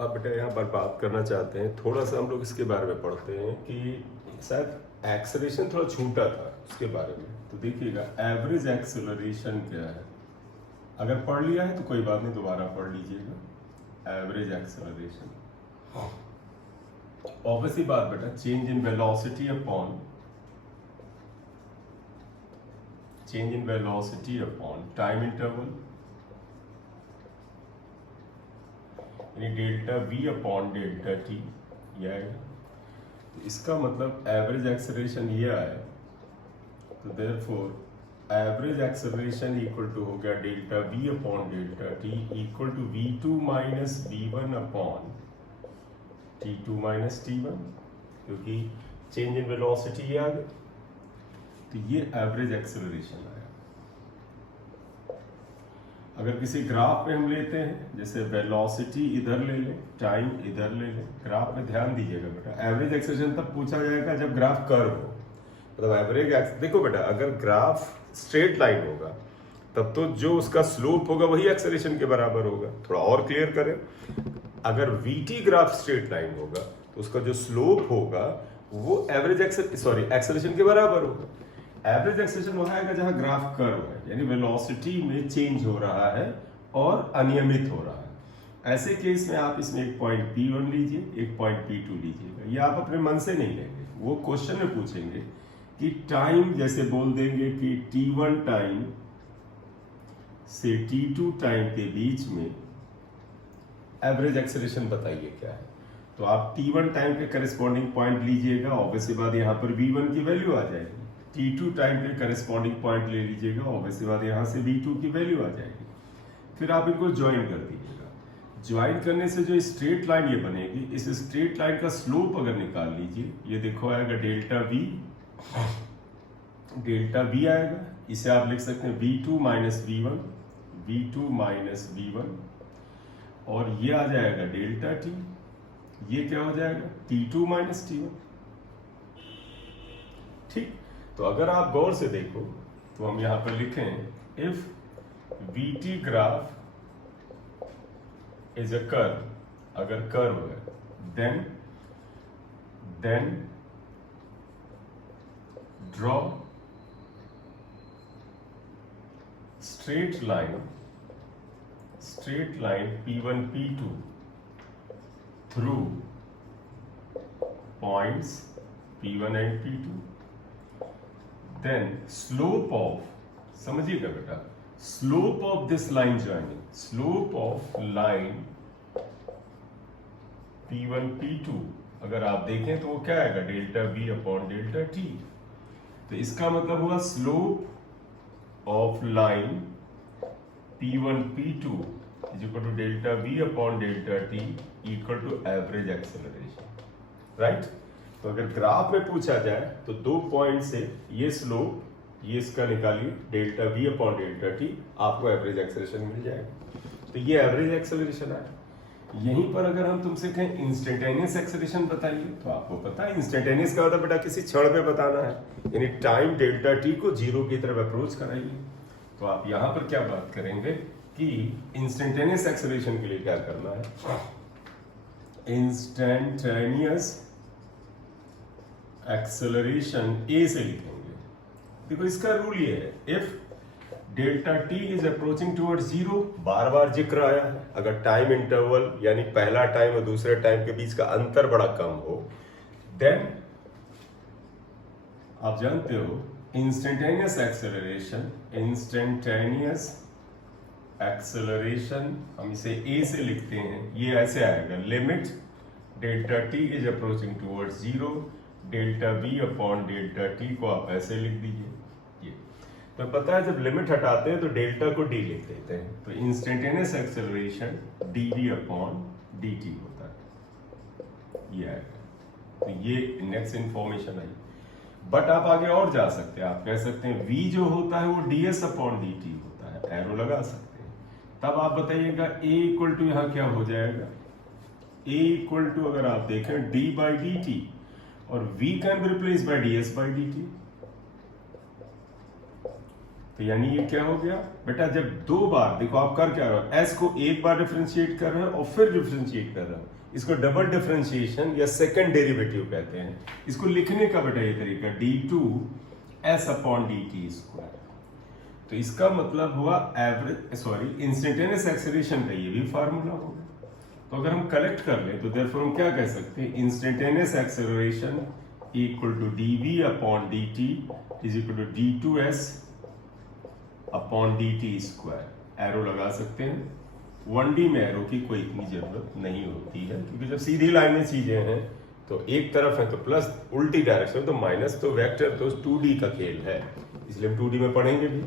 अब बेटा यहाँ पर बात करना चाहते हैं, थोड़ा सा हम लोग इसके बारे में पढ़ते हैं कि शायद एक्सेलरेशन थोड़ा छूटा था उसके बारे में। तो देखिएगा एवरेज एक्सेलरेशन क्या है, अगर पढ़ लिया है तो कोई बात नहीं, दोबारा पढ़ लीजिएगा। एवरेज एक्सेलरेशन ऑब्वियसली बात बेटा, change in velocity upon time interval, यानी delta we upon delta t, ये आएगा। तो इसका मतलब एवरेज एक्सेलरेशन ये आया, तो therefore average acceleration equal to हो गया delta we upon delta T equal to v2 minus v1 upon t2 minus t1, क्योंकि चेंज इन वेलोसिटी ये आ गया। तो ये एवरेज एक्सेलरेशन आया। अगर किसी ग्राफ में हम लेते हैं, जैसे वेलोसिटी इधर ले लें, टाइम इधर ले लें, ग्राफ में ध्यान दीजिएगा बेटा, एवरेज एक्सेलरेशन तब पूछा जाएगा जब ग्राफ कर्व हो। मतलब एवरेज देखो बेटा, अगर ग्राफ स्ट्रेट लाइन होगा तब तो जो उसका स्लोप होगा वही एक्सेलरेशन के बराबर होगा। थोड़ा और क्लियर करें, अगर वीटी ग्राफ स्ट्रेट लाइन होगा तो उसका जो स्लोप होगा वो एवरेज एक्सेलरेशन के बराबर होगा। एवरेज एक्सेलरेशन वहां आएगा जहां ग्राफ कर्व है, यानी वेलोसिटी में चेंज हो रहा है और अनियमित हो रहा है। ऐसे केस में आप इसमें एक पॉइंट P1 लीजिए, एक पॉइंट P2 लीजिएगा। ये आप अपने मन से नहीं लेंगे, वो क्वेश्चन में पूछेंगे कि टाइम, जैसे बोल देंगे कि T1 टाइम से T2 टाइम के बीच में एवरेज एक्सेलरेशन बताइए क्या है। तो आप T1 टाइम के करेस्पॉन्डिंग पॉइंट लीजिएगा, ऑब्वियसली बात यहाँ पर V1 की वैल्यू आ जाएगी। T2 टाइम के करेस्पॉन्डिंग पॉइंट ले लीजिएगा, ऑब्वियसली बात यहाँ से V2 की वैल्यू आ जाएगी। फिर आप इनको ज्वाइन कर दीजिएगा। ज्वाइन करने से जो स्ट्रेट लाइन ये बनेगी, इस स्ट्रेट लाइन का स्लोप अगर निकाल लीजिए, ये देखो आएगा डेल्टा V आएगा। इसे आप लिख सकते हैं V2 माइनस V1, और ये आ जाएगा डेल्टा T। ये क्या हो जाएगा T2 माइनस T1। ठीक, तो अगर आप गौर से देखो तो हम यहां पर लिखें, if VT graph is a curve, अगर कर्व है, then draw straight line P1 P2 through points P1 and P2, then slope of, समझिएगा बेटा, slope of this line joining, slope of line P1 P2 अगर आप देखें तो वो क्या आएगा, delta V upon delta T। तो इसका मतलब हुआ slope of line P1 P2 is equal to delta V upon delta T equal to average acceleration, right. तो अगर ग्राफ में पूछा जाए तो दो पॉइंट से ये स्लोप, ये इसका निकालिए, delta V upon delta T, आपको एवरेज एक्सेलरेशन मिल जाएगा। तो ये एवरेज एक्सेलरेशन है। यहीं पर अगर हम तुमसे कहें इंस्टेंटेनियस एक्सेलरेशन बताइए, तो आपको पता है इंस्टेंटेनियस का मतलब बेटा किसी क्षण में बताना है, यानी टाइम डेल्टा T को जीरो की तरफ अप्रोच कराइए। तो आप यहां पर क्या बात करेंगे कि इंस्टेंटेनियस एक्सेलरेशन के लिए क्या करना है, इंस्टेंटेनियस एक्सेलरेशन ए से लिखेंगे। देखो इसका रूल ये है, if delta t is approaching towards zero, बार बार जिक्र आया है, अगर टाइम इंटरवल यानी पहला टाइम और दूसरे टाइम के बीच का अंतर बड़ा कम हो, देन आप जानते हो इंस्टेंटेनियस एक्सेलरेशन हम इसे ए से लिखते हैं, ये ऐसे आएगा, limit delta t is approaching towards zero, delta we upon delta T को आप ऐसे लिख दीजिए। ये तो पता है जब लिमिट हटाते हैं तो डेल्टा को डी लिख देते हैं, तो instantaneous acceleration dv upon dt होता है, ये आएगा। तो ये नेक्स्ट इंफॉर्मेशन आई। बट आप आगे और जा सकते हैं, आप कह सकते हैं v जो होता है वो ds अपॉन dt होता है, एरो लगा सकते हैं। तब आप बताइएगा a इक्वल टू यहां क्या हो जाएगा, a इक्वल टू अगर आप देखें d बाई dt, और v can be replace by ds by dt। तो यानी ये क्या हो गया बेटा, जब दो बार, देखो आप कर क्या रहे हो, एस को एक बार डिफरेंशिएट कर रहे हो और फिर डिफरेंशिएट कर रहे हो, इसको डबल डिफरेंशिएशन या सेकंड डेरिवेटिव कहते हैं। इसको लिखने का बेटा ये तरीका d2s अपॉन dt स्क्वायर। तो इसका मतलब हुआ इंस्टेंटेनियस एक्सेलरेशन का ये भी फार्मूला होगा। तो अगर हम कलेक्ट कर ले तो देयरफॉर हम क्या कह सकते हैं, instantaneous acceleration equal to dv upon dt is equal to d2s upon dt square. Arrow लगा सकते हैं, 1D में एरो की कोई इतनी जरूरत नहीं होती है, क्योंकि जब सीधी लाइन में चीजें हैं तो एक तरफ है तो प्लस, उल्टी डायरेक्शन तो माइनस, तो वेक्टर तो 2D का खेल है, इसलिए हम 2D में पढ़ेंगे भी।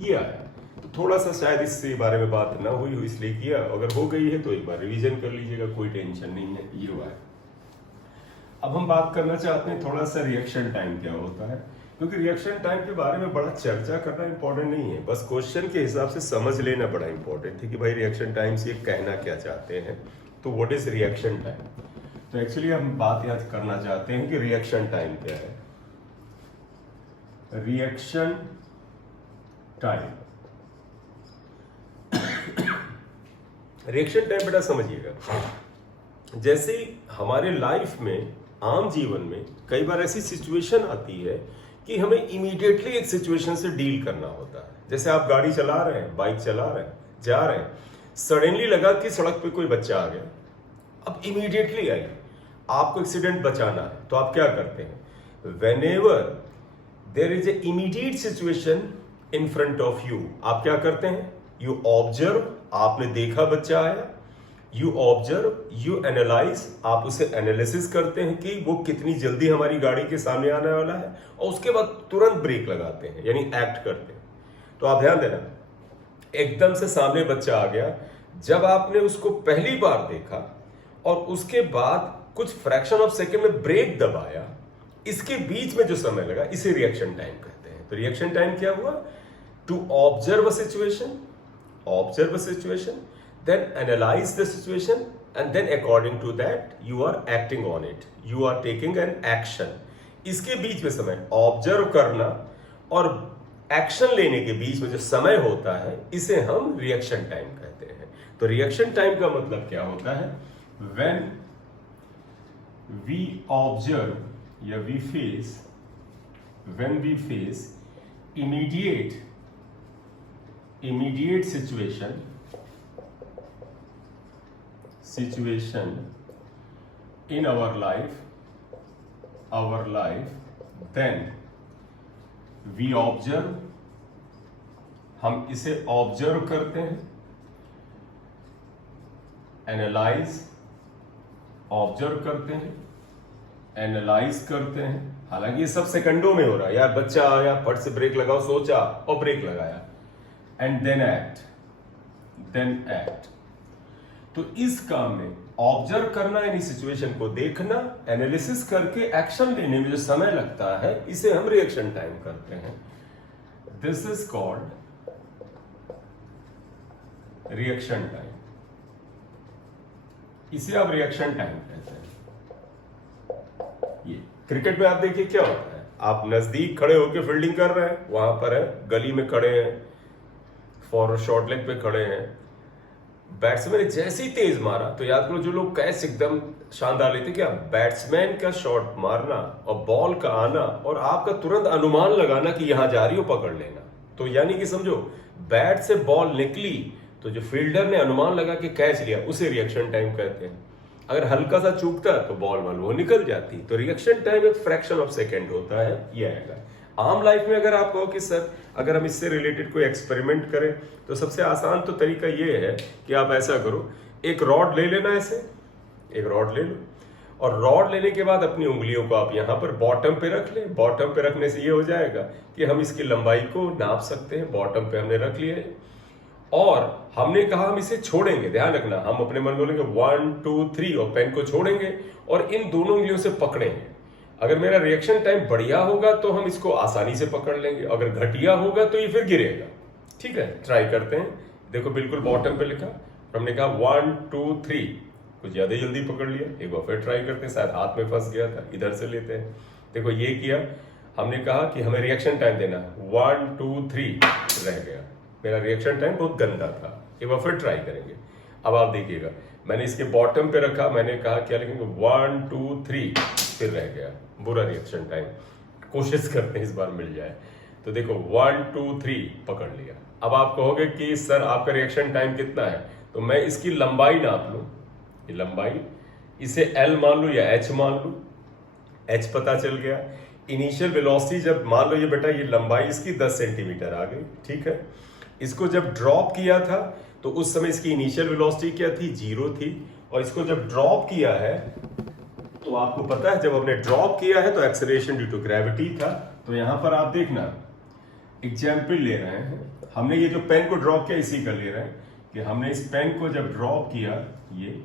ये आया तो थोड़ा सा शायद इससे बारे में बात ना हुई हो इसलिए किया, अगर हो गई है तो एक बार रिवीजन कर लीजिएगा, कोई टेंशन नहीं है। ये हुआ है। अब हम बात करना चाहते हैं थोड़ा सा रिएक्शन टाइम क्या होता है, क्योंकि रिएक्शन टाइम के बारे में बड़ा चर्चा करना इंपॉर्टेंट नहीं है, बस क्वेश्चन के हिसाब से समझ लेना बड़ा इंपॉर्टेंट है कि भाई रिएक्शन टाइम से कहना क्या चाहते हैं। तो व्हाट इज रिएक्शन टाइम? तो एक्चुअली हम बात याद करना चाहते हैं कि रिएक्शन टाइम क्या है। रिएक्शन टाइम रिएक्शन टाइम बेटा समझिएगा, जैसे हमारे लाइफ में, आम जीवन में कई बार ऐसी सिचुएशन आती है कि हमें इमीडिएटली एक सिचुएशन से डील करना होता है। जैसे आप गाड़ी चला रहे हैं, बाइक चला रहे हैं, जा रहे हैं, सडनली लगा कि सड़क पे कोई बच्चा आ गया, अब इमीडिएटली आई, आपको एक्सीडेंट बचाना है, तो आप क्या करते हैं? Whenever there is a immediate situation in front of you, आप क्या करते हैं? यू ऑब्जर्व, आपने देखा बच्चा आया, यू ऑब्जर्व, यू एनालाइज, आप उसे एनालिसिस करते हैं कि वो कितनी जल्दी हमारी गाड़ी के सामने आने वाला है, और उसके बाद तुरंत ब्रेक लगाते हैं, यानी एक्ट करते हैं। तो आप ध्यान देना, एकदम से सामने बच्चा आ गया, जब आपने उसको पहली बार देखा और उसके बाद कुछ फ्रैक्शन ऑफ सेकेंड में ब्रेक दबाया, इसके बीच में जो समय लगा, इसे रिएक्शन टाइम कहते हैं। तो रिएक्शन टाइम क्या हुआ? To observe a situation, then analyze the situation, and then according to that you are acting on it, you are taking an action। इसके बीच में समय, ऑब्जर्व करना और एक्शन लेने के बीच में जो समय होता है, इसे हम रिएक्शन टाइम कहते हैं। तो रिएक्शन टाइम का मतलब क्या होता है? when we observe या when we face immediate situation in our life, then we observe, हम इसे ऑब्जर्व करते हैं, एनालाइज, ऑब्जर्व करते हैं, एनालाइज करते हैं। हालांकि ये सब सेकंडों में हो रहा है, यार बच्चा आया, फट से ब्रेक लगाओ, सोचा और ब्रेक लगाया, एंड देन एक्ट। तो इस काम में ऑब्जर्व करना यानी सिचुएशन को देखना, एनालिसिस करके एक्शन लेने में जो समय लगता है, इसे हम रिएक्शन टाइम करते हैं। This is called reaction time, इसे आप रिएक्शन टाइम कहते हैं। ये क्रिकेट में आप देखिए क्या होता है, आप नजदीक खड़े होकर फील्डिंग कर रहे हैं, वहां पर है, गली में खड़े हैं, फॉर शॉर्ट लेग पे खड़े हैं, बैट्समैन ने जैसे ही तेज मारा, तो याद करो जो लोग कैच एकदम शानदार लेते, क्या बैट्समैन का शॉट मारना और बॉल का आना और आपका तुरंत अनुमान लगाना कि यहां जा रही हो, पकड़ लेना। तो यानी कि समझो, बैट से बॉल निकली तो जो फील्डर ने अनुमान लगा के कैच लिया, उसे रिएक्शन टाइम कहते हैं। अगर हल्का सा चूकता तो बॉल वो निकल जाती। तो रिएक्शन टाइम एक फ्रैक्शन ऑफ सेकेंड होता है, ये आएगा। आम लाइफ में अगर आप कहो कि सर अगर हम इससे रिलेटेड कोई एक्सपेरिमेंट करें, तो सबसे आसान तो तरीका ये है कि आप ऐसा करो, एक रॉड ले लेना, ऐसे एक रॉड ले लो, और रॉड लेने के बाद अपनी उंगलियों को आप यहाँ पर बॉटम पे रख ले। बॉटम पे रखने से ये हो जाएगा कि हम इसकी लंबाई को नाप सकते हैं। बॉटम पे हमने रख लिया है और हमने कहा हम इसे छोड़ेंगे। ध्यान रखना, हम अपने मन में बोलेंगे 1 2 3 और पेन को छोड़ेंगे और इन दोनों उंगलियों से पकड़ेंगे। अगर मेरा रिएक्शन टाइम बढ़िया होगा तो हम इसको आसानी से पकड़ लेंगे, अगर घटिया होगा तो ये फिर गिरेगा। ठीक है, ट्राई करते हैं। देखो बिल्कुल बॉटम पे लिखा और हमने कहा 1 2 3, कुछ ज्यादा जल्दी पकड़ लिया। एक बार फिर ट्राई करते हैं, शायद हाथ में फंस गया था, इधर से लेते हैं। देखो ये किया, हमने कहा कि हमें रिएक्शन टाइम देना है 1 2 3 रह गया, मेरा रिएक्शन टाइम बहुत गंदा था। एक बार फिर ट्राई करेंगे। अब आप देखिएगा मैंने इसके बॉटम पे रखा, मैंने कहा क्या लिखेंगे 1 2 3 फिर रह गया, बुरा रिएक्शन टाइम। कोशिश करते हैं इस बार मिल जाए। तो देखो 1 2 3 पकड़ लिया। अब आप कहोगे कि सर आपका रिएक्शन टाइम कितना है, तो मैं इसकी लंबाई नाप लूं, ये लंबाई, इसे L मान लूं या H मान लूं, H पता चल गया। इनिशियल वेलोसिटी जब मान लो ये बेटा ये लंबाई इसकी 10 सेंटीमीटर आ गई, ठीक है। इसको जब ड्रॉप किया था तो उस समय इसकी इनिशियल वेलोसिटी क्या थी, 0 थी। और इसको जब ड्रॉप किया है तो आपको पता है जब हमने ड्रॉप किया है तो एक्सेलरेशन ड्यू टू ग्रेविटी था। तो यहां पर आप देखना एग्जाम्पल ले रहे हैं, हमने ये जो पेन को ड्रॉप किया इसी का ले रहे हैं कि हमने इस पेन को जब ड्रॉप किया, ये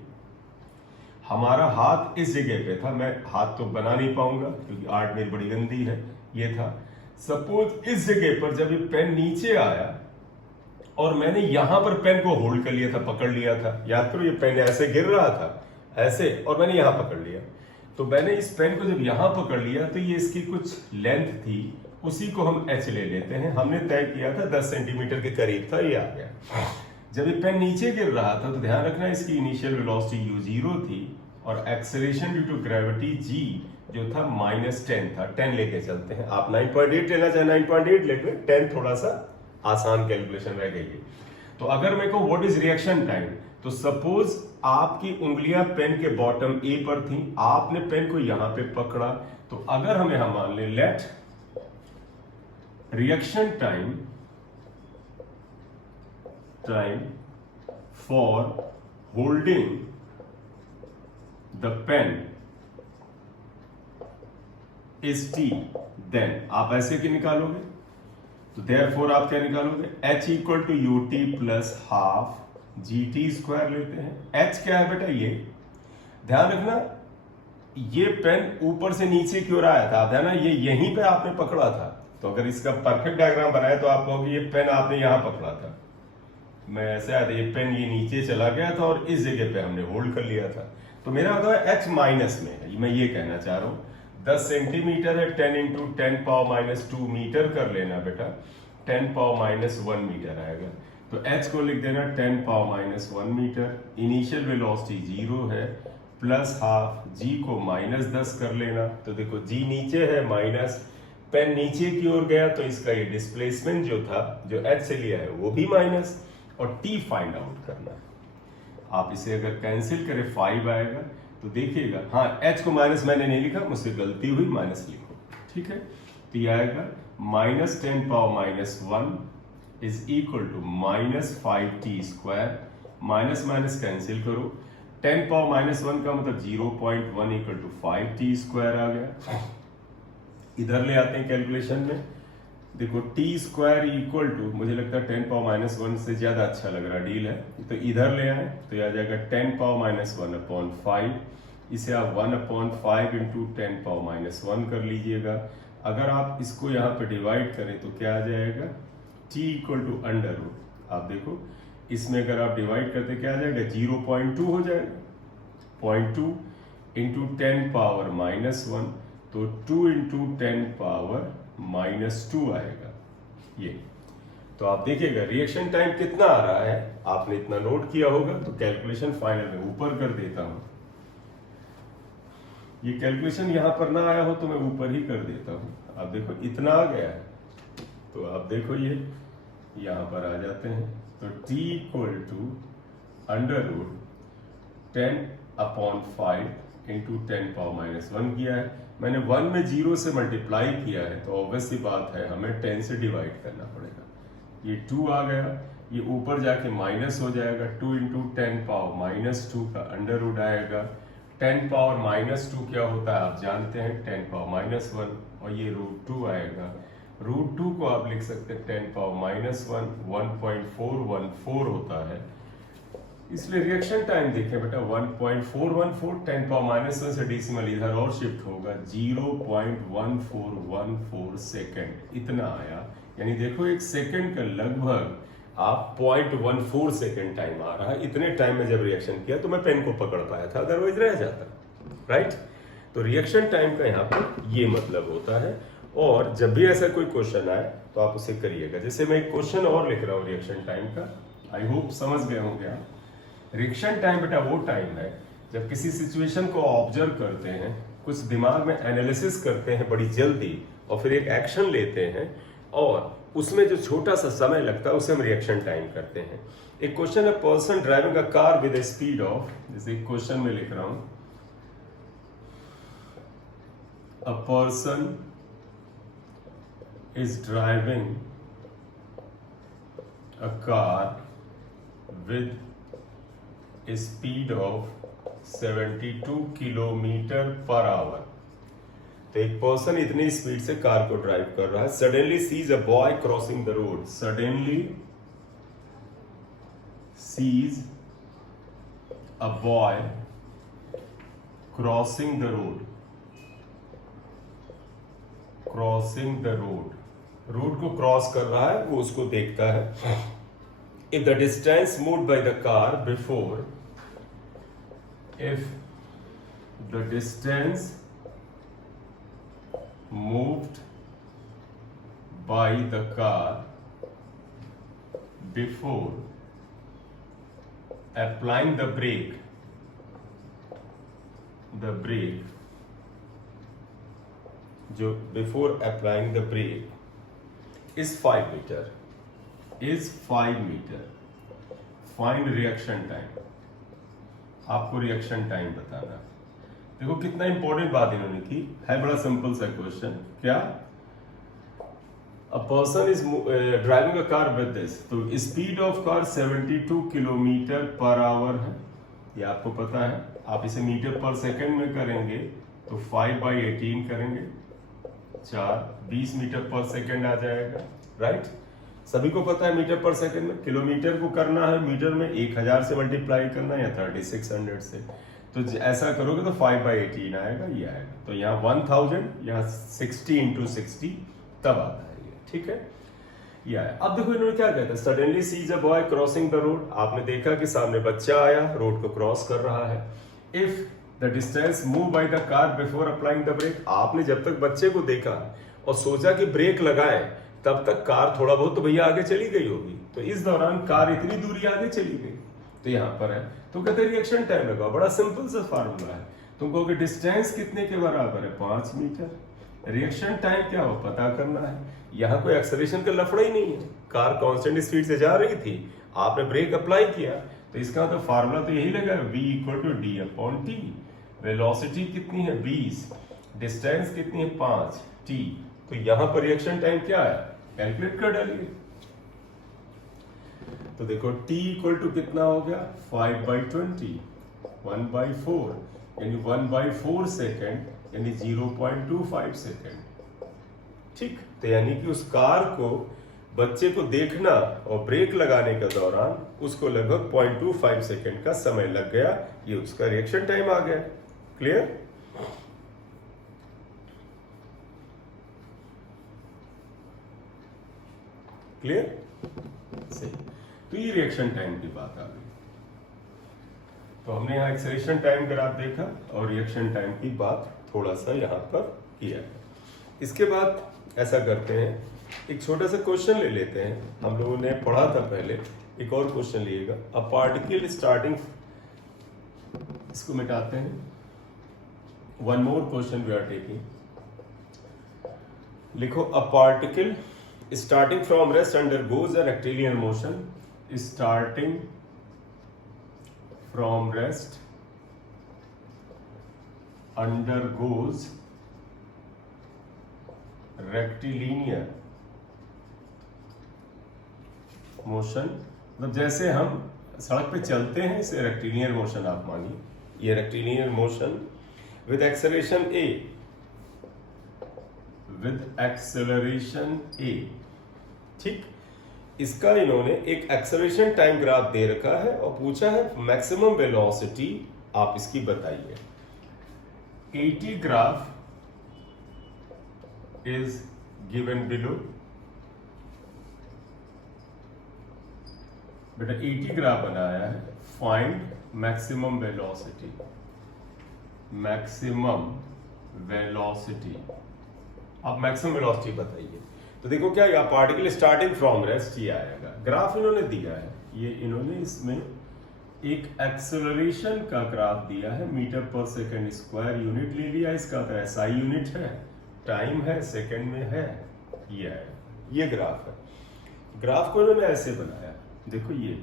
हमारा हाथ इस जगह पे था, मैं हाथ तो बना नहीं पाऊंगा क्योंकि आर्ट मेरी बड़ी गंदी है, ये था। सपोज इस जगह पर जब ये पेन नीचे आया और मैंने यहां पर पेन को होल्ड कर लिया था, पकड़ लिया था, याद करो ये पेन ऐसे गिर रहा था ऐसे, और मैंने यहां पकड़ लिया। तो मैंने इस पेन को जब यहां पकड़ लिया तो ये इसकी कुछ लेंथ थी, उसी को हम H ले लेते हैं। हमने तय किया था 10 सेंटीमीटर के करीब था, ये आ गया। जब ये पेन नीचे गिर रहा था तो ध्यान रखना इसकी इनिशियल वेलोसिटी u0 थी और acceleration due to gravity g जो था -10 था। 10 लेके चलते हैं, आप 9.8 लेना चाहे 9.8 लेके, 10 थोड़ा सा आसान कैलकुलेशन रह गई। तो अगर मैं कहूं व्हाट इज रिएक्शन टाइम, तो सपोज आपकी उंगलियां पेन के बॉटम ए पर थी, आपने पेन को यहां पे पकड़ा, तो अगर हम यहां मान ले let reaction time for holding the pen is t, then आप ऐसे क्या निकालोगे, तो therefore आप क्या निकालोगे, h equal to ut plus half gt square लेते हैं। h क्या है बेटा, ये ध्यान रखना ये पेन ऊपर से नीचे की ओर आया था, ध्यान ये यहीं पे आपने पकड़ा था। तो अगर इसका परफेक्ट डायग्राम बनाए तो आप कहोगे ये पेन आपने यहां पकड़ा था, मैं ऐसे आया था, ये पेन ये नीचे चला गया था और इस जगह पे हमने होल्ड कर लिया था। तो मेरा मतलब H माइनस में है, मैं ये कहना चाह रहा हूं 10 सेंटीमीटर है, 10 इंटू 10 पावर -2 मीटर कर लेना बेटा, 10 पावर -1 मीटर आएगा। तो H को लिख देना 10 पावर -1 मीटर, इनिशियल वेलोसिटी 0 है, प्लस हाफ G को -10 कर लेना। तो देखो G नीचे है माइनस, पेन नीचे की ओर गया तो इसका ये डिस्प्लेसमेंट जो था जो H से लिया है वो भी माइनस, और t फाइंड आउट करना है। आप इसे अगर कैंसिल करें 5 आएगा, तो देखिएगा हाँ h को माइनस मैंने नहीं लिखा, मुझसे गलती हुई, माइनस लिखो, ठीक है। तो ये आएगा -10 power -1 is equal to -5t square, minus minus cancel करो, 10 पावर -1 का मतलब 0.1 इक्वल टू 5t स्क्वायर आ गया। इधर ले आते हैं कैलकुलेशन में, देखो t स्क्वायर इक्वल टू, मुझे लगता है 10 पावर -1 से ज्यादा अच्छा लग रहा डील है, तो इधर ले आए तो यह आ जाएगा 10 पावर -1/5, इसे आप 1/5 इंटू 10 पावर -1 कर लीजिएगा। अगर आप इसको यहाँ पे डिवाइड करें तो क्या आ जाएगा, t equal to under root. आप देखो इसमें अगर आप डिवाइड करते क्या आ जाएगा, 0.2 हो जाएगा, 0.2 इंटू 10 पावर -1, तो 2 इंटू 10 पावर -2 आएगा ये। तो आप देखिएगा रिएक्शन टाइम कितना आ रहा है, आपने इतना नोट किया होगा। तो कैलकुलेशन फाइनल में ऊपर कर देता हूं, ये कैलकुलेशन यहां पर ना आया हो तो मैं ऊपर ही कर देता हूं। आप देखो इतना आ गया है, तो आप देखो ये यहां पर आ जाते हैं, तो t equal to under root 10/5 into 10 power -1 किया है, मैंने 1 में 0 से मल्टीप्लाई किया है, तो ऑब्वियस सी बात है हमें 10 से डिवाइड करना पड़ेगा। ये 2 आ गया, ये ऊपर जाके माइनस हो जाएगा, 2 इंटू 10 पावर -2 का अंडर रूट आएगा। 10 पावर -2 क्या होता है आप जानते हैं, 10 पावर -1, और ये √2 आएगा। √2 को आप लिख सकते हैं 10 पावर -1, 1.414 होता है। इसलिए रिएक्शन टाइम देखें बेटा 1.414, 10 पावर -1 से डेसिमल इधर और शिफ्ट होगा, 0.1414 सेकेंड इतना आया। यानी देखो एक सेकेंड का लगभग आप 0.14 सेकेंड टाइम आ रहा है। इतने टाइम में जब रिएक्शन किया तो मैं पेन को पकड़ पाया था, अदरवाइज रह जाता, राइट। तो रिएक्शन टाइम का यहाँ पर ये मतलब होता है। और जब भी ऐसा कोई क्वेश्चन आए तो आप उसे करिएगा। जैसे मैं एक क्वेश्चन और लिख रहा हूँ रिएक्शन टाइम का, आई होप समझ गए होंगे आप। रिएक्शन टाइम बेटा वो टाइम है जब किसी सिचुएशन को ऑब्जर्व करते हैं, कुछ दिमाग में एनालिसिस करते हैं बड़ी जल्दी और फिर एक एक्शन लेते हैं, और उसमें जो छोटा सा समय लगता है उसे हम रिएक्शन टाइम करते हैं। एक क्वेश्चन है, person driving a car with A speed of, जैसे एक क्वेश्चन में लिख रहा हूं, अ person is driving a car with A speed of 72 kilometre per our. तो एक पर्सन इतनी स्पीड से कार को ड्राइव कर रहा है, suddenly sees a boy crossing the road, suddenly sees a boy crossing the road, crossing the road, road को cross कर रहा है, वो उसको देखता है। If the distance moved by the car before, if the distance moved by the car before applying the brake जो before applying the brake is 5 meter, find reaction time। आपको रिएक्शन टाइम बताना। देखो कितना इंपॉर्टेंट बात इन्होंने की है, बड़ा सिंपल सा क्वेश्चन। क्या, a person is driving a car with this, तो speed of car 72 kilometre per hour है, ये आपको पता है। आप इसे मीटर पर सेकंड में करेंगे तो 5/18 करेंगे, 20 मीटर पर सेकंड आ जाएगा, राइट। सभी को पता है मीटर पर सेकंड में, किलोमीटर को करना है मीटर में 1000 से मल्टीप्लाई करना है या 3600 से, तो ऐसा करोगे तो 5/18 आएगा, ये आएगा। तो यहाँ 1000, यहाँ 60 × 60 तब आता है ये, ठीक है, ये आया। अब देखो इन्होंने क्या कहता है, suddenly sees a boy crossing the road, आपने देखा कि सामने बच्चा आया, रोड को क्रॉस कर रहा है। If the distance move by the car before applying the brake, आपने जब तक बच्चे को देखा और सोचा कि ब्रेक लगाए, तब तक कार थोड़ा बहुत तो भैया आगे चली गई होगी, तो इस दौरान कार इतनी दूरी आगे चली गई, तो यहाँ पर है, तो कहते हैं रिएक्शन टाइम लगाओ। बड़ा सिंपल सा फार्मूला है, तुम कहोगे डिस्टेंस कितने के बराबर है, 5 मीटर, रिएक्शन टाइम क्या हो पता करना है। यहाँ कोई एक्सेलरेशन का लफड़ा ही नहीं है, कार कांस्टेंट स्पीड से जा रही थी, आपने ब्रेक अप्लाई किया, तो इसका तो फार्मूला तो यही लगा, v = d/t। वेलोसिटी कितनी है 20, डिस्टेंस कितनी है 5 t, तो यहाँ पर रिएक्शन टाइम क्या है, कैलकुलेट कर डालिए। तो देखो t = कितना हो गया, 5/20, 1/4, यानी 1/4 सेकेंड, यानी 0.25 सेकेंड, ठीक। तो यानी कि उस कार को, बच्चे को देखना और ब्रेक लगाने के दौरान उसको लगभग 0.25 सेकेंड का समय लग गया, ये उसका रिएक्शन टाइम आ गया। क्लियर? क्लियर? सही। तो ये रिएक्शन टाइम की बात आ गई। तो हमने यहाँ एक्सेलरेशन टाइम ग्राफ देखा और रिएक्शन टाइम की बात थोड़ा सा यहाँ पर किया है। इसके बाद ऐसा करते हैं, एक छोटा सा क्वेश्चन ले लेते हैं, हम लोगों ने पढ़ा था पहले, एक और क्वेश्चन लिएगा। अ पार्टिकल स्टार्टिंग, इसको मिटाते हैं, one more question we are taking. लिखो, a particle starting from rest undergoes a rectilinear motion, starting from rest undergoes rectilinear motion, मतलब जैसे हम सड़क पे चलते हैं इसे रेक्टिलिनियर मोशन आप मानिए, ये rectilinear motion with acceleration a, with acceleration a, ठीक। इसका इन्होंने एक एक्सेलरेशन टाइम ग्राफ दे रखा है और पूछा है मैक्सिमम वेलोसिटी आप इसकी बताइए। AT graph is given below, बेटा AT ग्राफ बनाया है, find maximum velocity, maximum velocity आप मैक्सिमम वेलोसिटी बताइए। तो देखो क्या या पार्टिकल स्टार्टिंग फ्रॉम रेस्ट ये आएगा। ग्राफ इन्होंने दिया है, ये इन्होंने इसमें एक एक्सेलरेशन का ग्राफ दिया है, मीटर पर सेकंड स्क्वायर यूनिट ले लिया इसका, तो एसआई यूनिट है, टाइम है, सेकंड में है, ये है, ये ग्राफ है। ग्राफ को इन्होंने ऐसे बनाया, देखो ये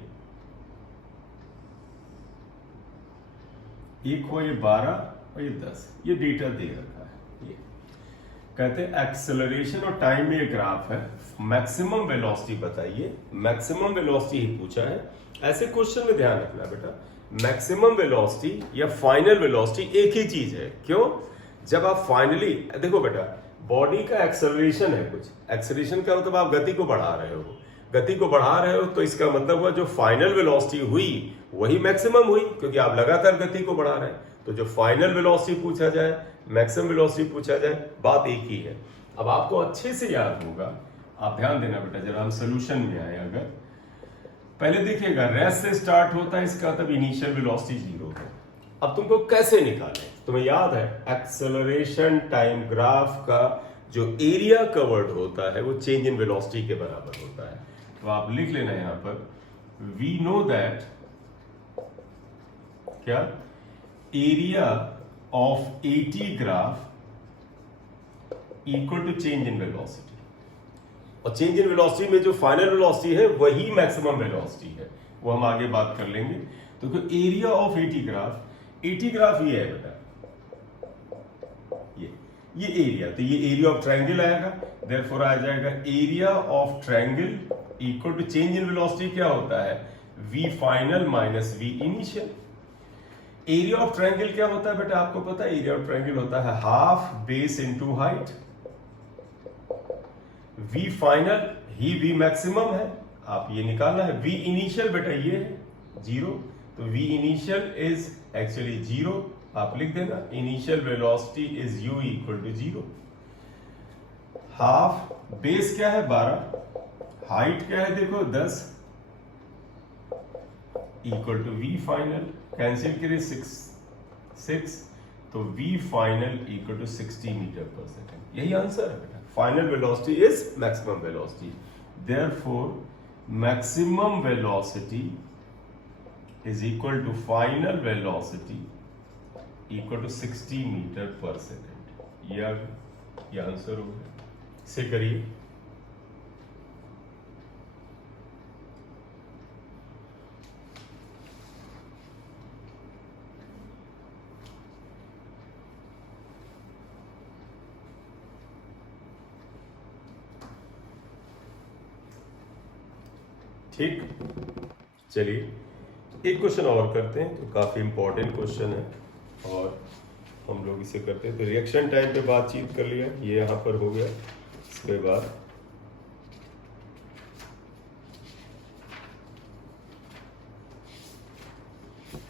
एक हो ये 12 और ये 10, ये डेटा दे रखा है। ये कहते हैं एक्सेलरेशन और टाइम में ये ग्राफ है, मैक्सिमम वेलोसिटी बताइए। मैक्सिमम वेलोसिटी ही पूछा है। ऐसे क्वेश्चन में ध्यान रखना बेटा, मैक्सिमम वेलोसिटी या फाइनल वेलोसिटी एक ही चीज है। क्यों? जब आप फाइनली देखो बेटा, बॉडी का एक्सेलरेशन है, कुछ एक्सेलरेशन का मतलब आप गति को बढ़ा रहे हो, गति को बढ़ा रहे हो, तो इसका मतलब हुआ जो फाइनल वेलोसिटी हुई वही मैक्सिमम हुई, क्योंकि आप लगातार गति को बढ़ा रहे हैं। तो जो फाइनल वेलोसिटी पूछा जाए, मैक्सिमम वेलोसिटी पूछा जाए, बात एक ही है। अब आपको अच्छे से याद होगा, आप ध्यान देना बेटा, जब हम सोल्यूशन में आए, अगर पहले देखिएगा रेस्ट से स्टार्ट होता है इसका, तब इनिशियल वेलोसिटी 0 है। अब तुमको कैसे निकालें, तुम्हें याद है एक्सेलरेशन टाइम ग्राफ का जो एरिया कवर्ड होता है वो चेंज इन वेलोसिटी के बराबर होता है। तो आप लिख लेना यहां पर, वी नो दैट क्या area of AT graph equal to change in velocity, और चेंज इन वेलोसिटी में जो फाइनल वेलोसिटी है वही मैक्सिमम वेलोसिटी है, वो हम आगे बात कर लेंगे। तो एरिया ऑफ AT ग्राफ ये है बेटा, ये एरिया, तो ये एरिया ऑफ ट्रायंगल आएगा, देयरफॉर आ जाएगा area of triangle equal to change in velocity क्या होता है, V final minus V initial. Area of triangle क्या होता है बेटा, आपको पता है एरिया ऑफ ट्रायंगल होता है half base into height. V final ही V मैक्सिमम है, आप ये निकालना है। V इनिशियल बेटा ये है 0, तो V इनिशियल इज एक्चुअली 0, आप लिख देना initial velocity is U equal to 0। Half base क्या है 12, हाइट क्या है देखो 10, equal to V final, cancel करिए 6, तो V final equal to 60 metre पर सेकेंड। यही आंसर है बेटा, final velocity is maximum velocity, therefore maximum velocity is equal to final velocity equal to 60 metre पर सेकेंड। ये आंसर हो गया। इसे करिए, ठीक। चलिए एक क्वेश्चन और करते हैं, तो काफी इंपॉर्टेंट क्वेश्चन है और हम लोग इसे करते हैं। तो रिएक्शन टाइम पे बातचीत कर लिया, ये यहां पर हो गया। इसके बाद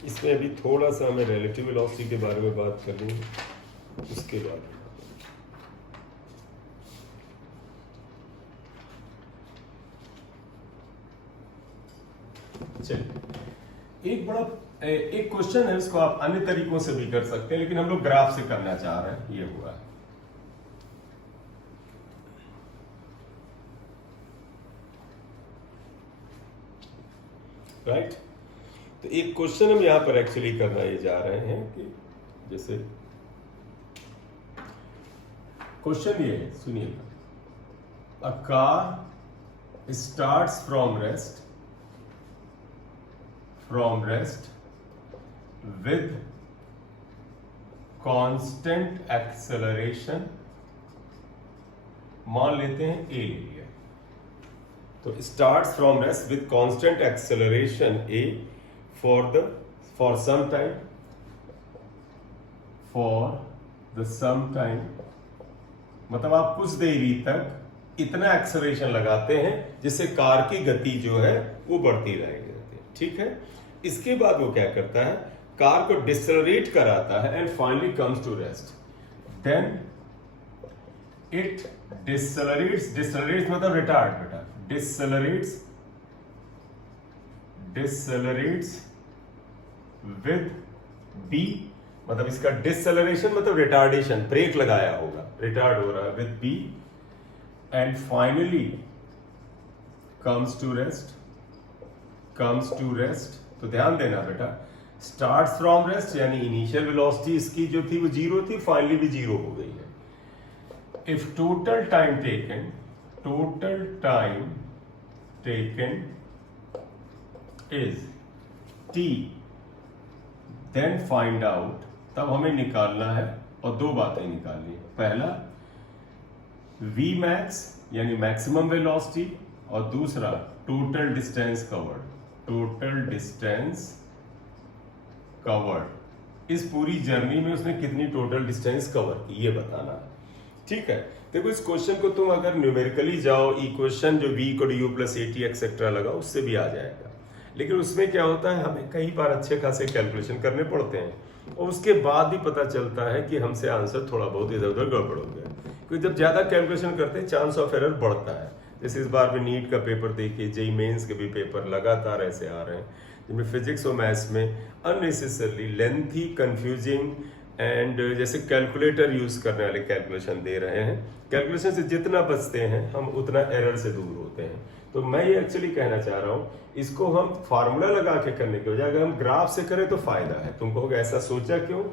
इसमें अभी थोड़ा सा हमें रिलेटिव वेलोसिटी के बारे में बात करनी है। उसके बाद चलिए एक क्वेश्चन है, इसको आप अन्य तरीकों से भी कर सकते हैं, लेकिन हम लोग ग्राफ से करना चाह रहे हैं। ये हुआ है, राइट। तो एक क्वेश्चन हम यहां पर एक्चुअली करना ये जा रहे हैं कि जैसे क्वेश्चन ये है, सुनिएगा, a car starts from rest with constant acceleration, मान लेते हैं A ले लिया, तो starts from rest with constant acceleration A for some time, मतलब आप कुछ देरी तक इतना एक्सेलरेशन लगाते हैं जिससे कार की गति जो है वो बढ़ती रहेगी, ठीक है। इसके बाद वो क्या करता है, कार को डिसेलरेट कराता है and finally comes to rest, then it decelerates मतलब रिटार्ड बेटा, डिसेलरेट्स विद B मतलब इसका डिससेलरेशन मतलब रिटार्डेशन, ब्रेक लगाया होगा, रिटार्ड हो रहा है with b, and finally comes to rest. तो ध्यान देना बेटा, स्टार्ट फ्रॉम रेस्ट यानी इनिशियल वेलोसिटी इसकी जो थी वो 0 थी, फाइनली भी 0 हो गई है। If total time taken is t, then find out, तब हमें निकालना है, और दो बातें निकालनी है। पहला v max यानी मैक्सिमम वेलोसिटी, और दूसरा टोटल डिस्टेंस कवर्ड। इस पूरी जर्नी में उसने कितनी टोटल डिस्टेंस कवर की ये बताना है, ठीक है। देखो इस क्वेश्चन को तुम अगर न्यूमेरिकली जाओ, इक्वेशन जो v को du प्लस at एक्सेट्रा लगा उससे भी आ जाएगा, लेकिन उसमें क्या होता है हमें कई बार अच्छे खासे कैलकुलेशन करने पड़ते हैं, और उसके बाद भी पता चलता है कि हमसे आंसर थोड़ा बहुत इधर उधर गड़बड़ हो गया, क्योंकि जब ज्यादा कैलकुलेशन करते हैं चांस ऑफ एरर बढ़ता है। जैसे इस बार भी नीट का पेपर देखिए, जेईई मेंस के भी पेपर लगातार ऐसे आ रहे हैं जिनमें फिजिक्स और मैथ्स में अननेसेसरली लेंथी, कंफ्यूजिंग एंड जैसे कैलकुलेटर यूज करने वाले कैलकुलेशन दे रहे हैं। कैलकुलेशन से जितना बचते हैं हम उतना एरर से दूर होते हैं। तो मैं ये एक्चुअली कहना चाह रहा हूँ, इसको हम फार्मूला लगा के करने के बजाय अगर हम ग्राफ से करें तो फायदा है। तुम कहोगे ऐसा सोचा क्यों?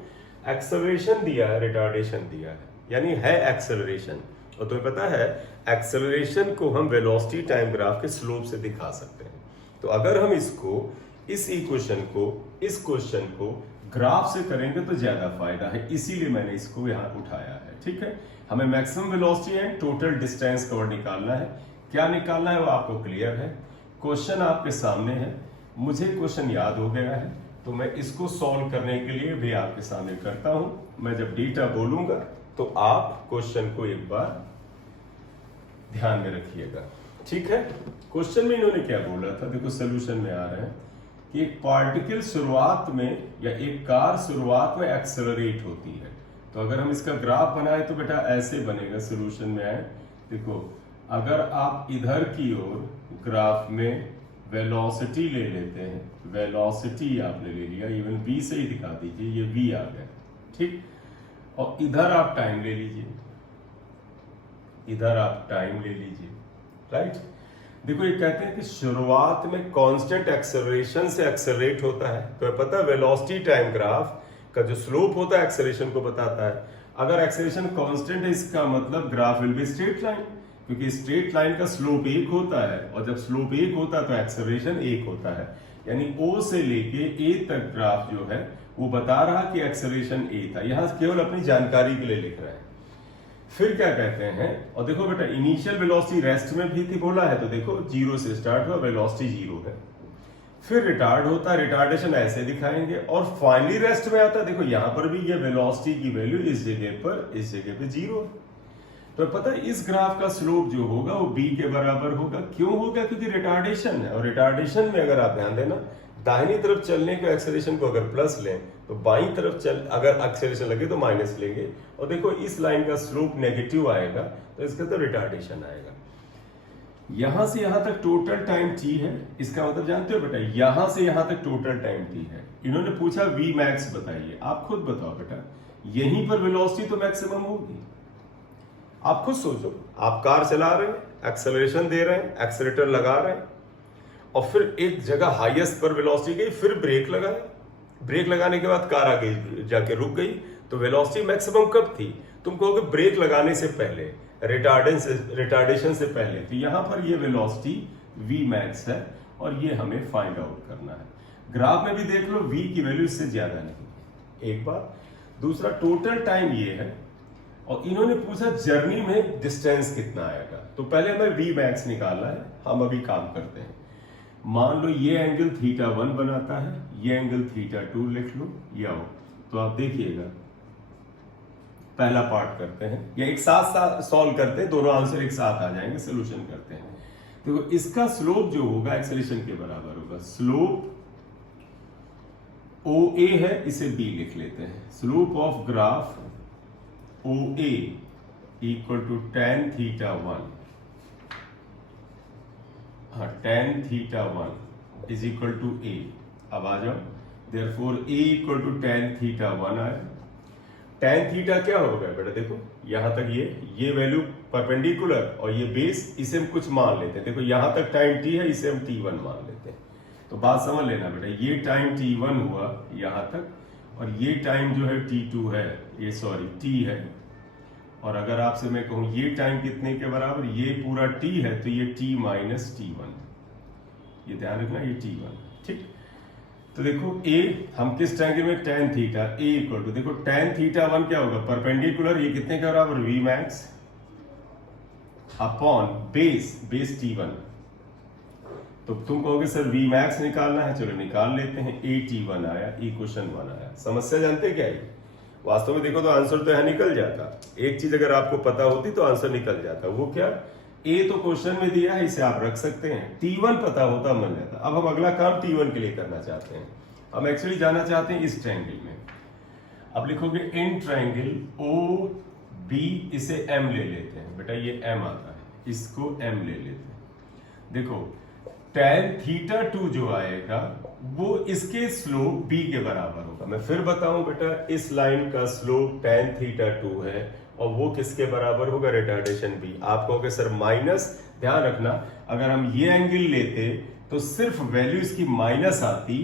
एक्सेलरेशन दिया है, रिटार्डेशन दिया है, यानी है एक्सेलरेशन, और तुम्हें पता है एक्सेलरेशन को हम वेलोसिटी टाइम ग्राफ के स्लोप से दिखा सकते हैं। तो अगर हम इसको, इस इक्वेशन को, इस क्वेश्चन को ग्राफ से करेंगे तो ज्यादा फायदा है, इसीलिए मैंने इसको यहां उठाया है, ठीक है। हमें maximum velocity and total distance cover निकालना है। क्या निकालना है वो आपको क्लियर है, क्वेश्चन आपके सामने है, मुझे क्वेश्चन याद हो गया है, तो मैं इसको सॉल्व करने के लिए भी आपके सामने करता हूं। मैं जब डेटा बोलूंगा तो आप क्वेश्चन को एक बार ध्यान में रखिएगा, ठीक है। क्वेश्चन में इन्होंने क्या बोला था, देखो सोल्यूशन में आ रहे हैं कि एक पार्टिकल शुरुआत में या एक कार शुरुआत में एक्सेलरेट होती है। तो अगर हम इसका ग्राफ बनाए तो बेटा ऐसे बनेगा, सोल्यूशन में आए, देखो अगर आप इधर की ओर ग्राफ में वेलोसिटी ले लेते हैं, वेलोसिटी आपने ले लिया, इवन v से ही दिखा दीजिए, ये v आ गया, ठीक, और इधर आप टाइम ले लीजिए, इधर आप टाइम ले लीजिए, राइट। देखो ये कहते हैं कि शुरुआत में कांस्टेंट एक्सेलरेशन से एक्सेलरेट होता है, तो पता है वेलोसिटी टाइम ग्राफ का जो स्लोप होता है एक्सेलरेशन को बताता है। अगर एक्सेलरेशन कांस्टेंट है इसका मतलब graph will be straight line, क्योंकि स्ट्रेट लाइन का स्लोप 1 होता है, और जब स्लोप 1 होता है तो एक्सेलरेशन 1 होता है, यानी O से लेके A तक ग्राफ जो है वो बता रहा कि एक्सेलरेशन A था। यहां केवल अपनी जानकारी के लिए लिख रहे हैं। फिर क्या कहते हैं, और देखो बेटा इनिशियल वेलोसिटी रेस्ट में भी थी बोला है, तो देखो 0 से स्टार्ट हुआ, वेलोसिटी 0 है, फिर रिटार्ड होता है, रिटार्डेशन ऐसे दिखाएंगे, और फाइनली रेस्ट में आता है। देखो यहां पर भी ये वेलोसिटी की वैल्यू इस जगह पे 0 है। तो पता है इस ग्राफ का स्लोप जो होगा वो b के बराबर होगा। क्यों होगा? क्योंकि रिटार्डेशन है, और रिटार्डेशन में अगर आप ध्यान देना, दाहिनी तरफ चलने के एक्सेलरेशन को अगर प्लस लें तो बाईं तरफ चल अगर एक्सेलरेशन लगे तो माइनस लेंगे, और देखो इस लाइन का स्लोप नेगेटिव आएगा तो इसका तो रिटार्डेशन आएगा। यहां से यहां तक टोटल टाइम t है, इसका मतलब जानते हो बेटा, यहां से यहां तक टोटल टाइम t है। इन्होंने पूछा v मैक्स बताइए, आप खुद बताओ बेटा, यहीं पर वेलोसिटी तो मैक्सिमम होगी। आप खुद सोचो, आप कार चला रहे हैं, एक्सेलरेशन दे रहे हैं, एक्सेलेरेटर लगा रहे हैं, और फिर एक जगह हाईएस्ट पर वेलोसिटी गई, फिर ब्रेक लगाया, ब्रेक लगाने के बाद कार आगे जाके रुक गई, तो वेलोसिटी मैक्सिमम कब थी? तुम कहोगे ब्रेक लगाने से पहले, रिटार्डेशन से पहले। तो यहां पर ये वेलोसिटी v मैक्स है, और ये हमें फाइंड आउट करना है। ग्राफ में भी देख लो v की वैल्यू इससे ज्यादा नहीं, एक बार। दूसरा टोटल टाइम ये है, और इन्होंने पूछा जर्नी में डिस्टेंस कितना आएगा। तो पहले हमें v मैक्स निकालना है, हम अभी काम करते हैं। मान लो ये एंगल θ1 बनाता है, ये एंगल θ2 लिख लो, ये आओ। तो आप देखिएगा, पहला पार्ट करते हैं, या एक साथ सॉल्व करते हैं, दोनों आंसर एक साथ आ जाएंगे, सोल्यूशन करते हैं। तो इसका स्लोप जो होगा एक्सेलरेशन के बराबर होगा। स्लोप OA है, इसे B लिख लेते हैं। Slope of graph OA equal to tan θ1, हाँ tan θ1 is equal to A। अब आ जाओ, therefore a equal to tan theta 1 आया। tan थीटा क्या होगा बेटा, देखो यहां तक ये वैल्यू परपेंडिकुलर और ये बेस, इसे हम कुछ मान लेते हैं। देखो यहां तक टाइम t है, इसे हम t1 मान लेते हैं। तो बात समझ लेना बेटा, ये टाइम t1 हुआ यहां तक, और ये टाइम जो है t2 है, ये सॉरी t है। और अगर आपसे मैं कहूं ये टाइम कितने के बराबर, ये पूरा t है, तो ये t माइनस t1, ये ध्यान रखना, ये t1, ठीक। तो देखो a हम किस ट्रायंगल में, tan theta, a equal to, देखो tan थीटा 1 क्या होगा, परपेंडिकुलर, ये कितने के बराबर, v max upon base t1। तो तुम कहोगे सर v मैक्स निकालना है, चलो निकाल लेते हैं। a t1 आया, इक्वेशन 1 आया। समस्या जानते क्या है, वास्तव में देखो तो आंसर तो यहाँ निकल जाता। एक चीज अगर आपको पता होती तो आंसर निकल जाता, वो क्या, a तो क्वेश्चन में दिया है, इसे आप रख सकते हैं। t1 पता होता मिल जाता। अब हम अगला काम t1 के लिए करना चाहते हैं। हम एक्चुअली जाना चाहते हैं इस ट्रायंगल में। अब लिखोगे इन ट्रायंगल o b, इसे m ले लेते हैं बेटा, ये m आता है, इसको m ले लेते हैं। देखो tan थीटा 2 जो आएगा वो इसके स्लोप b के बराबर होगा। मैं फिर बताऊं बेटा, इस लाइन का स्लोप tan थीटा 2 है, और वो किसके बराबर होगा, रिटार्डेशन b। आप कहोगे सर माइनस, ध्यान रखना अगर हम ये एंगल लेते तो सिर्फ वैल्यू इसकी माइनस आती,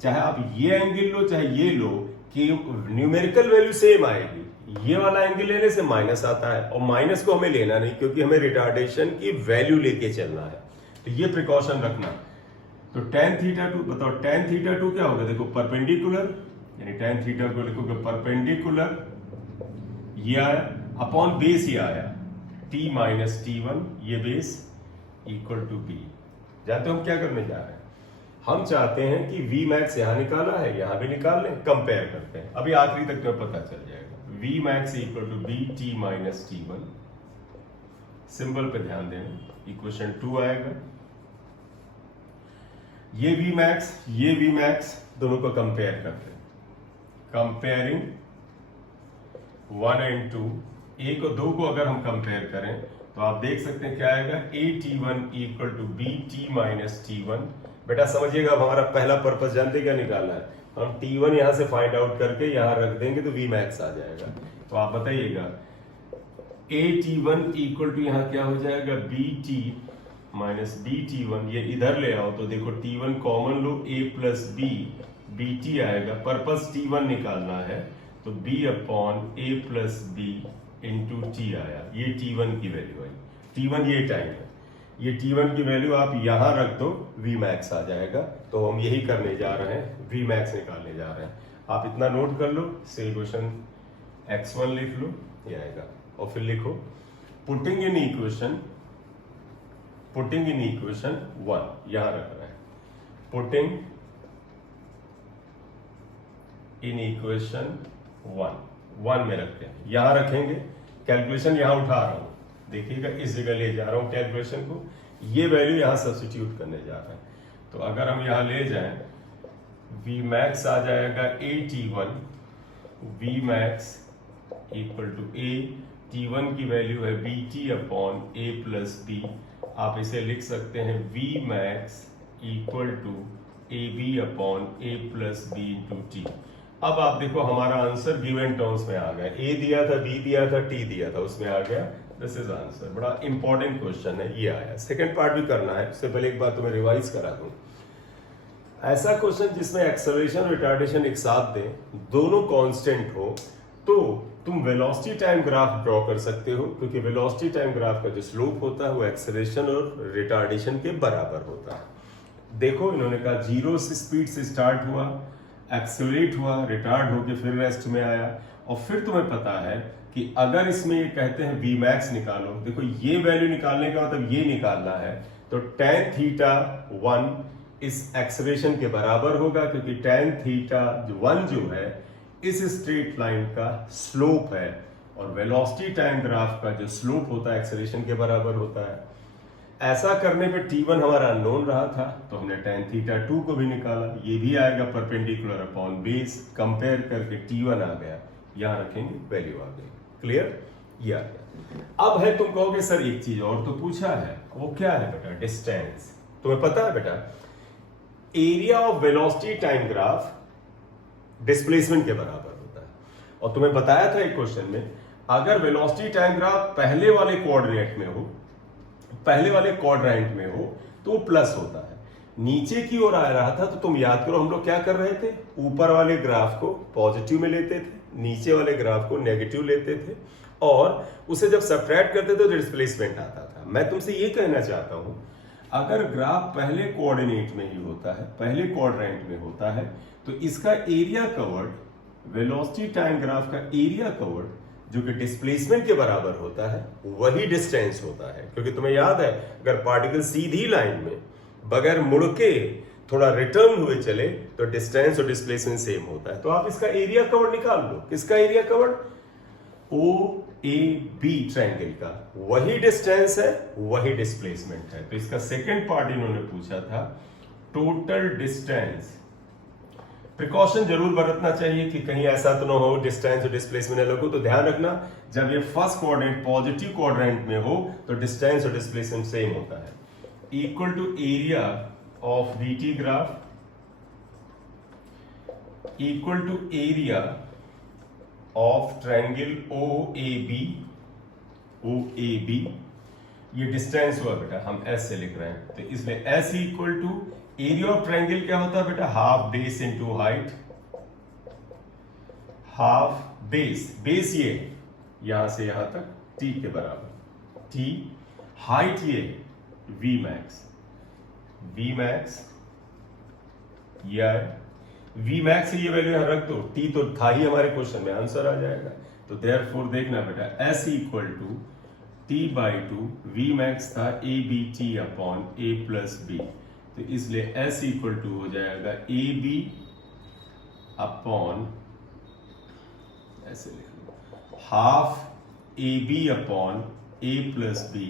चाहे आप ये एंगल लो चाहे ये लो, कि न्यूमेरिकल वैल्यू सेम आएगी। ये वाला एंगल लेने से माइनस आता है, और माइनस को हमें लेना नहीं, क्योंकि हमें रिटार्डेशन की वैल्यू लेके चलना है। तो ये प्रिकॉशन रखना। तो tan थीटा 2 बताओ, tan थीटा 2 क्या होगा, देखो परपेंडिकुलर, यानी tan थीटा को लिखोगे परपेंडिकुलर, ये आया अपॉन बेस, ये आया t माइनस t1, ये बेस इक्वल टू b। जानते हो हम क्या करने जा रहे हैं, हम चाहते हैं कि v मैक्स यहां निकाला है, यहां भी निकाल लें, कंपेयर करते हैं। अभी आखिरी तक तो पता चल जाएगा। v max equal to b t minus t1, symbol पे ध्यान देना, इक्वेशन 2 आएगा। ये v मैक्स दोनों को कंपेयर करते हैं। कंपेयरिंग 1 एंड 2, a को 2 को अगर हम कंपेयर करें तो आप देख सकते हैं क्या आएगा, a t1 equal to b t minus t1। बेटा समझिएगा, अब हमारा पहला पर्पस जानते क्या निकालना है, हम t1 यहां से फाइंड आउट करके यहां रख देंगे तो v मैक्स आ जाएगा। तो आप बताइएगा a t1 इक्वल टू यहां क्या हो जाएगा, b t minus b t1, ये इधर ले आओ तो देखो t1 common low, a plus b t आएगा। पर्पस t1 निकालना है, तो b upon a plus b into t आया। ये t1 की वैल्यू आई, t1 ये टाइम है, ये t1 की वैल्यू आप यहां रख दो, v मैक्स आ जाएगा। तो हम यही करने जा रहे हैं, v मैक्स निकालने जा रहे हैं। आप इतना नोट कर लो, इक्वेशन x1 लिख लो, ये आएगा। और फिर लिखो पुटिंग इन इक्वेशन 1 यहां रख रहे हैं, पुटिंग इन इक्वेशन 1 में रखते हैं, यहां रखेंगे। कैलकुलेशन यहां उठा रहा हूं, देखिएगा इस जगह ले जा रहा हूं कैलकुलेशन को, ये वैल्यू यहां सब्स्टिट्यूट करने जा रहे हैं। तो अगर हम यहां ले जाएं, v मैक्स आ जाएगा a t1, v max equal to a t1 की वैल्यू है b t upon a plus b। आप इसे लिख सकते हैं v max equal to A B upon A plus B into T. अब आप देखो हमारा आंसर गिवन टर्म्स में आ गया, a दिया था, b दिया था, t दिया था, उसमें आ गया। This is answer. बड़ा इंपॉर्टेंट क्वेश्चन है, ये आया। सेकंड पार्ट भी करना है, उससे पहले एक बात तुम्हें रिवाइज करा दूं। ऐसा क्वेश्चन जिसमें एक्सेलरेशन और रिटार्डेशन एक साथ दें, दोनों कांस्टेंट हो, तो तुम वेलोसिटी टाइम ग्राफ ड्रॉ कर सकते हो, क्योंकि वेलोसिटी टाइम ग्राफ का जो स्लोप होता है वो एक्सेलरेशन और रिटार्डेशन के बराबर होता है। देखो इन्होंने कहा 0 से स्पीड से स्टार्ट हुआ, एक्सेलरेट हुआ, रिटार्ड होके फिर रेस्ट में आया, और फिर तुम्हें पता है कि अगर इसमें ये कहते हैं v मैक्स निकालो, देखो ये वैल्यू निकालने का मतलब ये निकालना है, तो tan थीटा 1 इस एक्सेलरेशन के बराबर होगा, क्योंकि tan थीटा 1 जो है इस स्ट्रेट लाइन का स्लोप है, और वेलोसिटी टाइम ग्राफ का जो स्लोप होता है एक्सेलरेशन के बराबर होता है। ऐसा करने पे t1 हमारा अननोन रहा था, तो हमने tan थीटा 2 को भी निकाला, ये भी आएगा परपेंडिकुलर अपॉन बेस, कंपेयर करके t1 आ गया, यहां रखेंगे वैल्यू आ गई। क्लियर? ये आ गया। अब है, तुम कहोगे सर एक चीज और तो पूछा है, वो क्या है बेटा? डिस्टेंस। तुम्हें पता है बेटा, area of velocity time graph displacement के बराबर होता है। और तुम्हें बताया था एक क्वेश्चन में, अगर वेलोसिटी टाइम ग्राफ पहले वाले कोऑर्डिनेट में हो, पहले वाले क्वाड्रेंट में हो, तो प्लस होता है। नीचे की ओर आ रहा था तो तुम याद करो हम लोग क्या कर रहे थे, ऊपर वाले ग्राफ को पॉजिटिव में लेते थे, नीचे वाले ग्राफ को नेगेटिव लेते थे, और उसे जब सब्ट्रैक्ट करते थे तो डिस्प्लेसमेंट आता था। मैं तुमसे ये कहना चाहता हूं, अगर ग्राफ पहले कोऑर्डिनेट में ही होता है, पहले क्वाड्रेंट में होता है, तो इसका area covered, velocity time graph का एरिया कवर्ड जो कि डिस्प्लेसमेंट के बराबर होता है, वही डिस्टेंस होता है। क्योंकि तुम्हें याद है, अगर पार्टिकल सीधी लाइन में बगैर मुड़ के थोड़ा रिटर्न हुए चले तो डिस्टेंस और डिस्प्लेसमेंट सेम होता है। तो आप इसका एरिया कवर्ड निकाल लो। किसका area covered? O A B triangle का वही डिस्टेंस है, वही डिस्प्लेसमेंट है। तो इसका सेकंड पार्ट इन्होंने पूछा था, टोटल डिस्टेंस। प्रिकॉशन जरूर बरतना चाहिए कि कहीं ऐसा तो ना हो डिस्टेंस और डिस्प्लेसमेंट अलग हो। तो ध्यान रखना, जब ये फर्स्ट क्वाड्रेंट पॉजिटिव क्वाड्रेंट में हो तो डिस्टेंस और डिस्प्लेसमेंट सेम होता है। Equal to area of VT graph equal to area of triangle O A B. ये डिस्टेंस हुआ बेटा, हम एस से लिख रहे हैं, तो इसमें S equal to area of triangle क्या होता है बेटा, half base into height. Half base ये यहां से यहां तक टी के बराबर, टी हाइट ये वी मैक्स या वी मैक्स ये वैल्यू यहां रख दो, टी तो था ही हमारे क्वेश्चन में, आंसर आ जाएगा। तो देयरफॉर देखना बेटा, S equal to T by two, V max था A B T upon A plus B, तो इसलिए एस इक्वल टू हो जाएगा ए बी अपॉन, ऐसे लिख लो, half A B upon A plus B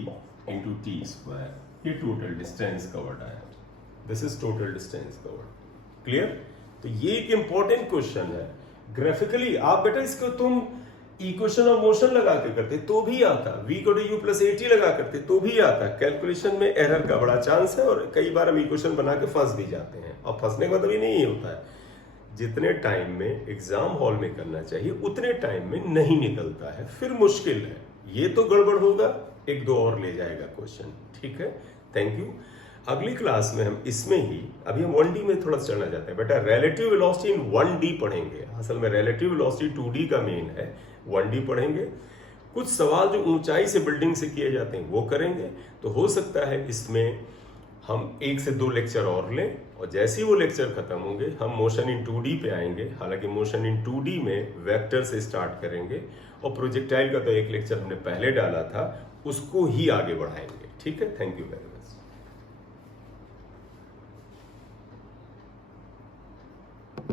into T square. ये टोटल डिस्टेंस कवर्ड आया। This is total distance covered. Clear? तो ये एक इंपॉर्टेंट क्वेश्चन है। ग्राफिकली आप बेटा इसको तुम इक्वेशन ऑफ मोशन लगा के करते तो भी आता, v को यू प्लस ए टी लगा करते तो भी आता। कैलकुलेशन में एरर का बड़ा चांस है और कई बार हम इक्वेशन बना के फंस भी जाते हैं, और फंसने का मतलब ये नहीं होता है, जितने टाइम में एग्जाम हॉल में करना चाहिए उतने टाइम में नहीं निकलता है, फिर मुश्किल है। ये तो गड़बड़ होगा, एक दो और ले जाएगा क्वेश्चन। ठीक है, थैंक यू। अगली क्लास में हम इसमें ही, अभी हम 1D में थोड़ा चलना चाहते हैं बेटा, रिलेटिव वेलोसिटी इन 1D पढ़ेंगे। असल में रिलेटिव वेलोसिटी 2D का मेन है, 1D पढ़ेंगे। कुछ सवाल जो ऊंचाई से बिल्डिंग से किए जाते हैं वो करेंगे। तो हो सकता है इसमें हम 1 से 2 लेक्चर और लें, और जैसे ही वो लेक्चर खत्म होंगे हम मोशन इन 2D पे आएंगे। हालांकि मोशन इन 2D में वेक्टर से स्टार्ट करेंगे, और प्रोजेक्टाइल का तो एक लेक्चर हमने पहले डाला था, उसको ही आगे बढ़ाएंगे। ठीक है, थैंक यू वेरी मच।